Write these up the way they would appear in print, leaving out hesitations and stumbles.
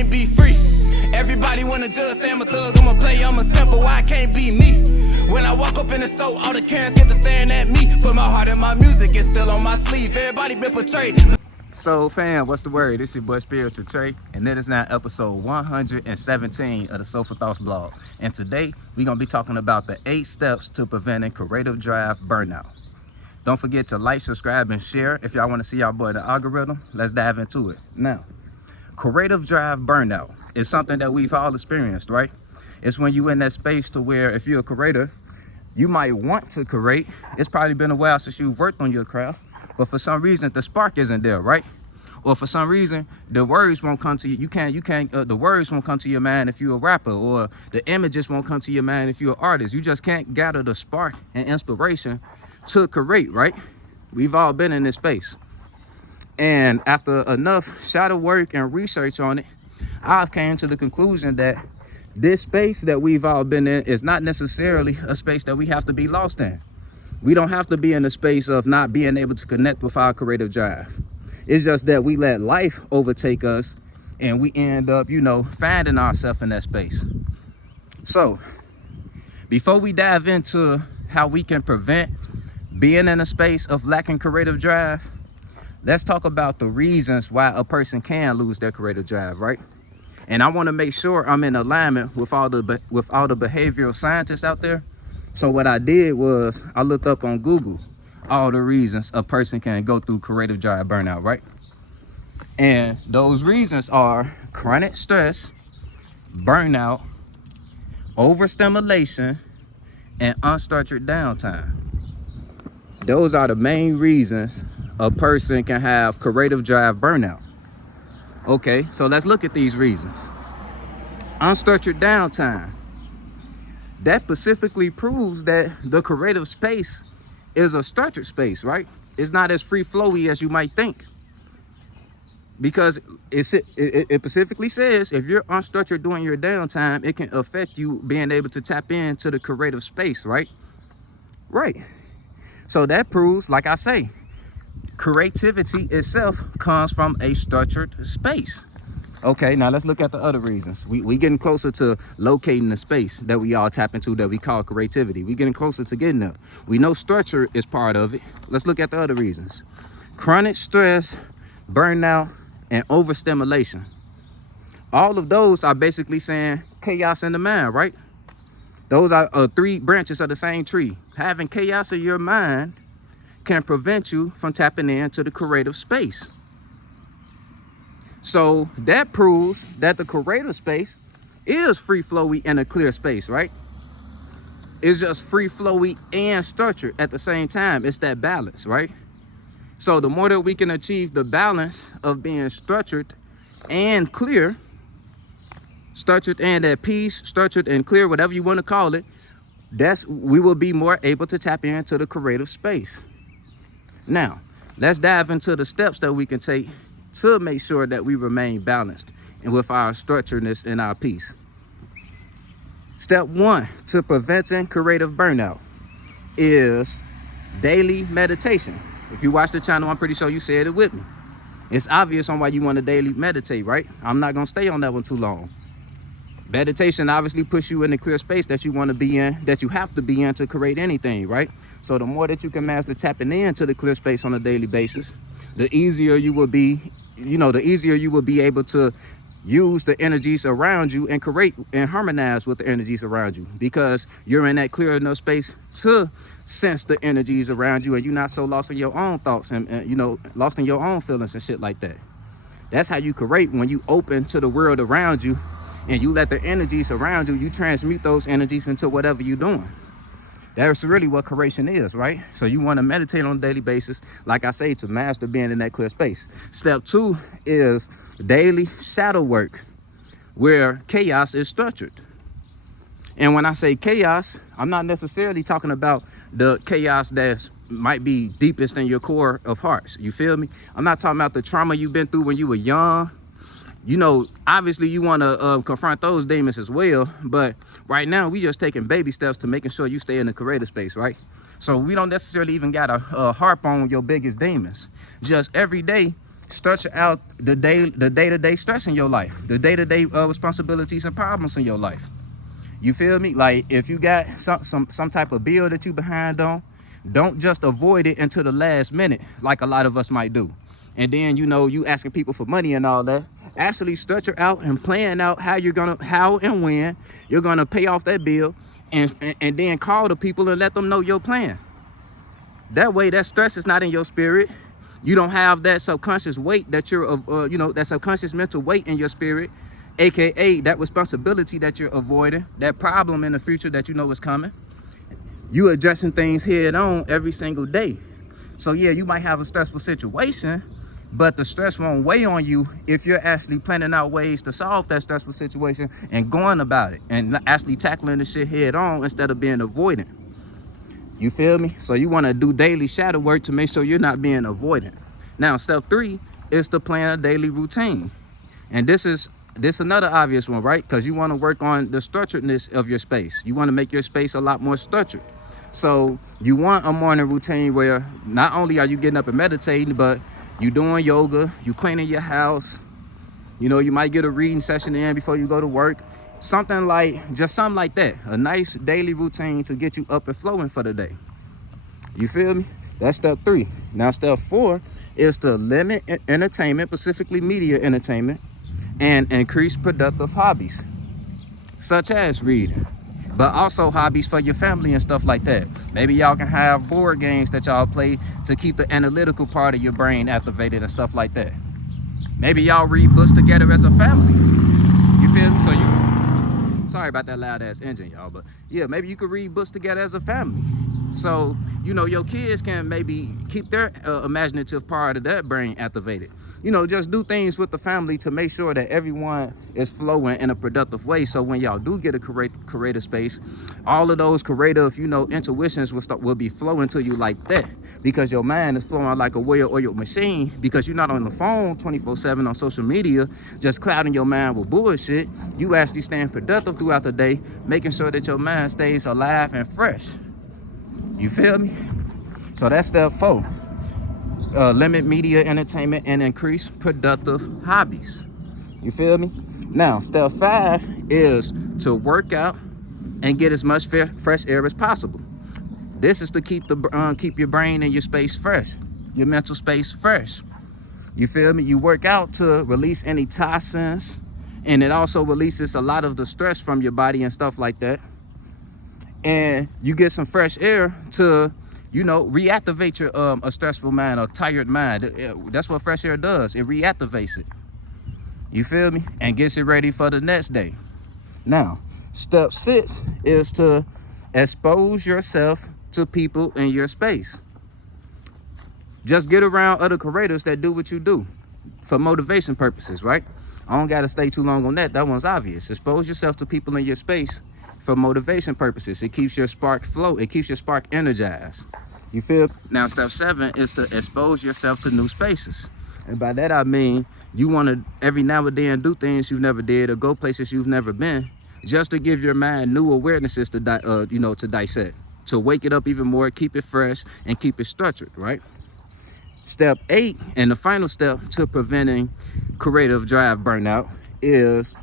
can't be free. Everybody wanna judge, say I'm a thug, I'm a player, I'm a simple, why I can't be me? When I walk up in the store, all the Karens get to staring at me. Put my heart in my music, it's still on my sleeve. Everybody been portrayed. So fam, what's the word? This your boy Spiritual Trey, and this is now episode 117 of the Soulful Thoughts blog. And today, we're gonna be talking about the 8 steps to preventing creative drive burnout. Don't forget to like, subscribe, and share if y'all wanna see y'all boy the algorithm. Let's dive into it. Now, creative drive burnout is something that we've all experienced, right? It's when you in that space to where if you're a creator, you might want to create. It's probably been a while since you've worked on your craft, but for some reason the spark isn't there, right? Or for some reason the words won't come to you. The words won't come to your mind if you're a rapper, or the images won't come to your mind if you're an artist. You just can't gather the spark and inspiration to create, right? We've all been in this space. And after enough shadow work and research on it, I've came to the conclusion that this space that we've all been in is not necessarily a space that we have to be lost in. We don't have to be in the space of not being able to connect with our creative drive. It's just that we let life overtake us and we end up, finding ourselves in that space. So before we dive into how we can prevent being in a space of lacking creative drive, let's talk about the reasons why a person can lose their creative drive, right? And I want to make sure I'm in alignment with all the behavioral scientists out there. So what I did was I looked up on Google all the reasons a person can go through creative drive burnout, right? And those reasons are chronic stress, burnout, overstimulation, and unstructured downtime. Those are the main reasons a person can have creative drive burnout. Okay, so let's look at these reasons. Unstructured downtime. That specifically proves that the creative space is a structured space, right? It's not as free flowy as you might think. Because it specifically says if you're unstructured during your downtime, it can affect you being able to tap into the creative space, right? Right. So that proves, like I say, creativity itself comes from a structured space. Okay, now let's look at the other reasons. We getting closer to locating the space that we all tap into that we call creativity. We getting closer to getting there. We know structure is part of it. Let's look at the other reasons. Chronic stress, burnout, and overstimulation. All of those are basically saying chaos in the mind, right? Those are 3 branches of the same tree. Having chaos in your mind can prevent you from tapping into the creative space. So that proves that the creative space is free flowy and a clear space, right? It's just free flowy and structured at the same time. It's that balance, right? So the more that we can achieve the balance of being structured and clear, structured and at peace, structured and clear, whatever you want to call it, we will be more able to tap into the creative space. Now, let's dive into the steps that we can take to make sure that we remain balanced and with our structuredness and our peace. Step 1 to preventing creative burnout is daily meditation. If you watch the channel, I'm pretty sure you said it with me. It's obvious on why you want to daily meditate, right? I'm not going to stay on that one too long. Meditation obviously puts you in the clear space that you want to be in, that you have to be in to create anything, right? So the more that you can master tapping into the clear space on a daily basis, the easier you will be, able to use the energies around you and create and harmonize with the energies around you, because you're in that clear enough space to sense the energies around you, and you're not so lost in your own thoughts and lost in your own feelings and shit like that. That's how you create, when you open to the world around you and you let the energies around you, you transmute those energies into whatever you're doing. That's really what creation is, right? So you want to meditate on a daily basis, like I say, to master being in that clear space. Step 2 is daily shadow work, where chaos is structured. And when I say chaos, I'm not necessarily talking about the chaos that might be deepest in your core of hearts. You feel me? I'm not talking about the trauma you've been through when you were young. Obviously you want to confront those demons as well, but right now we just taking baby steps to making sure you stay in the creative space, right? So we don't necessarily even gotta harp on your biggest demons. Just every day Structure out the day-to-day stress in your life, the day-to-day responsibilities and problems in your life. You feel me? Like if you got some type of bill that you behind on, don't just avoid it until the last minute like a lot of us might do. And then, you know, you asking people for money and all that. Actually structure out and plan out how and when you're gonna pay off that bill, and then call the people and let them know your plan. That way that stress is not in your spirit. You don't have that subconscious weight that you're you know, that subconscious mental weight in your spirit, aka that responsibility that you're avoiding, that problem in the future that you know is coming. You addressing things head on every single day. So yeah, you might have a stressful situation, but the stress won't weigh on you if you're actually planning out ways to solve that stressful situation and going about it and actually tackling the shit head on instead of being avoidant. You feel me? So you want to do daily shadow work to make sure you're not being avoidant. Now, step 3 is to plan a daily routine. And this is another obvious one, right? Because you want to work on the structuredness of your space. You want to make your space a lot more structured. So you want a morning routine where not only are you getting up and meditating, but you doing yoga, you cleaning your house. You know, you might get a reading session in before you go to work. Something like that. A nice daily routine to get you up and flowing for the day. You feel me? That's step 3. Now, step 4 is to limit entertainment, specifically media entertainment, and increase productive hobbies, such as reading, but also hobbies for your family and stuff like that. Maybe y'all can have board games that y'all play to keep the analytical part of your brain activated and stuff like that. Maybe y'all read books together as a family. You feel me? So sorry about that loud ass engine, y'all, but yeah, maybe you could read books together as a family. So, you know, your kids can maybe keep their imaginative part of that brain activated. You know, just do things with the family to make sure that everyone is flowing in a productive way. So when y'all do get a creative space, all of those creative, you know, intuitions will be flowing to you like that, because your mind is flowing like a well-oiled machine, because you're not on the phone 24/7 on social media, just clouding your mind with bullshit. You actually staying productive throughout the day, making sure that your mind stays alive and fresh. You feel me? So that's step 4. Limit media entertainment and increase productive hobbies. You feel me? Now, step 5 is to work out and get as much fresh air as possible. This is to keep your brain and your space fresh, your mental space fresh. You feel me? You work out to release any toxins, and it also releases a lot of the stress from your body and stuff like that. And you get some fresh air to, you know, reactivate your a stressful mind, a tired mind. That's what fresh air does. It reactivates it. You feel me? And gets it ready for the next day. Now, step 6 is to expose yourself to people in your space. Just get around other creators that do what you do for motivation purposes, right? I don't gotta stay too long on that. That one's obvious. Expose yourself to people in your space for motivation purposes. It keeps your spark flow. It keeps your spark energized. You feel? Now, step 7 is to expose yourself to new spaces. And by that, I mean, you want to every now and then do things you've never did or go places you've never been, just to give your mind new awarenesses to, to dissect, to wake it up even more, keep it fresh, and keep it structured, right? Step 8, and the final step to preventing creative drive burnout, is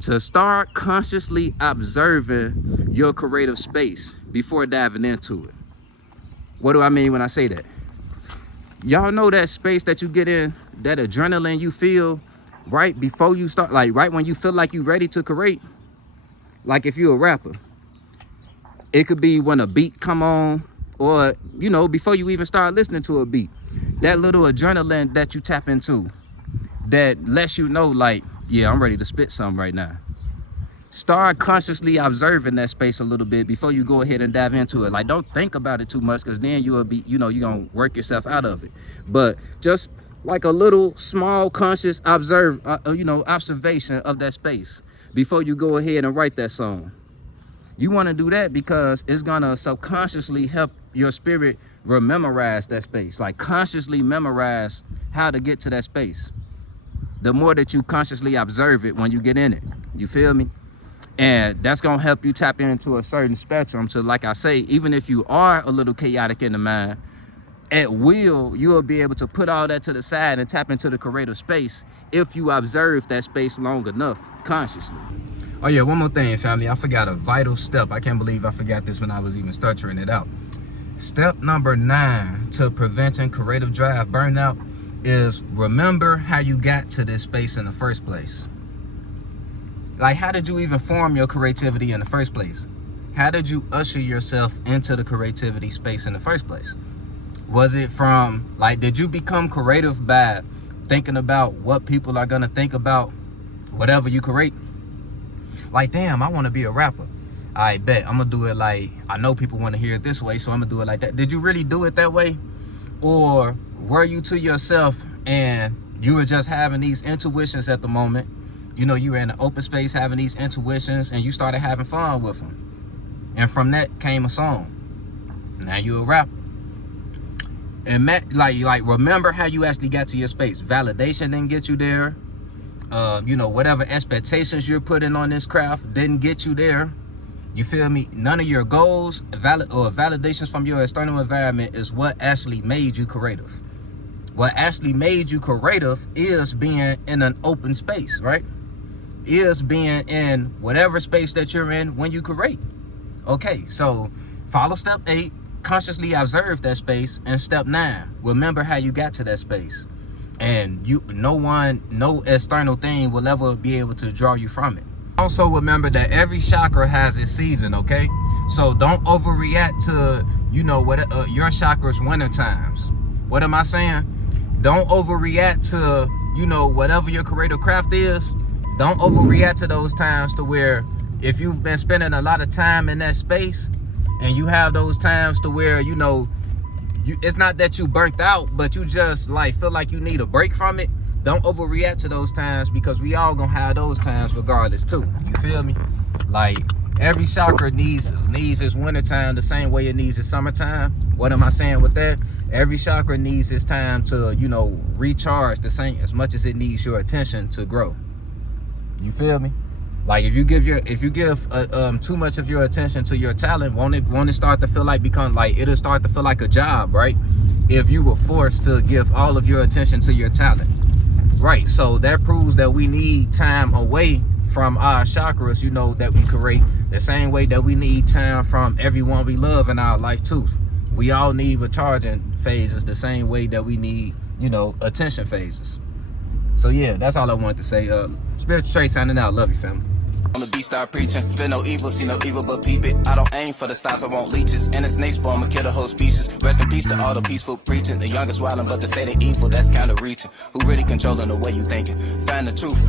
to start consciously observing your creative space before diving into it. What do I mean when I say that? Y'all know that space that you get in, that adrenaline you feel right before you start, like right when you feel like you're ready to create? Like if you're a rapper, it could be when a beat come on, or, you know, before you even start listening to a beat. That little adrenaline that you tap into, that lets you know, like, yeah, I'm ready to spit something right now. Start consciously observing that space a little bit before you go ahead and dive into it. Like, don't think about it too much, because then you'll be, you're gonna work yourself out of it. But just like a little small conscious observation of that space before you go ahead and write that song. You want to do that because it's gonna subconsciously help your spirit rememorize that space, like consciously memorize how to get to that space. The more that you consciously observe it when you get in it, you feel me? And that's gonna help you tap into a certain spectrum. So like I say, even if you are a little chaotic in the mind, at will, you'll be able to put all that to the side and tap into the creative space if you observe that space long enough consciously. Oh yeah, one more thing, family. I forgot a vital step. I can't believe I forgot this when I was even stuttering it out. Step number 9 to preventing creative drive burnout is remember how you got to this space in the first place. Like, how did you even form your creativity in the first place? How did you usher yourself into the creativity space in the first place? Was it from, like, did you become creative by thinking about what people are gonna think about whatever you create? Like, damn, I want to be a rapper. I bet I'm gonna do it like, I know people want to hear it this way, so I'm gonna do it like that. Did you really do it that way? Or were you to yourself and you were just having these intuitions at the moment? You know, you were in an open space having these intuitions and you started having fun with them. And from that came a song. Now you're a rapper. And like remember how you actually got to your space. Validation didn't get you there. You know, whatever expectations you're putting on this craft didn't get you there. You feel me? None of your goals or validations from your external environment is what actually made you creative. What actually made you creative is being in an open space, right? Is being in whatever space that you're in when you create. Okay, so follow step 8, consciously observe that space, and step 9, remember how you got to that space. And no external thing will ever be able to draw you from it. Also remember that every chakra has its season, okay? So don't overreact to, you know, what your chakra's winter times. What am I saying? Don't overreact to, you know, whatever your creative craft is. Don't overreact to those times to where if you've been spending a lot of time in that space and you have those times to where, you know, it's not that you burnt out, but you just like feel like you need a break from it. Don't overreact to those times, because we all gonna have those times regardless too. You feel me? Like, every chakra needs its winter time the same way it needs its summertime. What am I saying with that? Every chakra needs its time to, you know, recharge the same as much as it needs your attention to grow. You feel me? Like, if you give too much of your attention to your talent, won't it start to feel like it'll start to feel like a job, right? If you were forced to give all of your attention to your talent. Right, so that proves that we need time away from our chakras, you know, that we create, the same way that we need time from everyone we love in our life too. We all need recharging phases the same way that we need, you know, attention phases. So yeah, that's all I wanted to say. Spiritual Trey signing out. Love you, family. On the beat, start preaching. Feel no evil, see no evil but peep it. I don't aim for the stars, I want leeches. And a snake spawn, I'ma kill the whole species. Rest in peace to all the peaceful preaching. The youngest wildin', but to say they evil, that's kinda reaching. Who really controlling the way you thinking? Find the truth.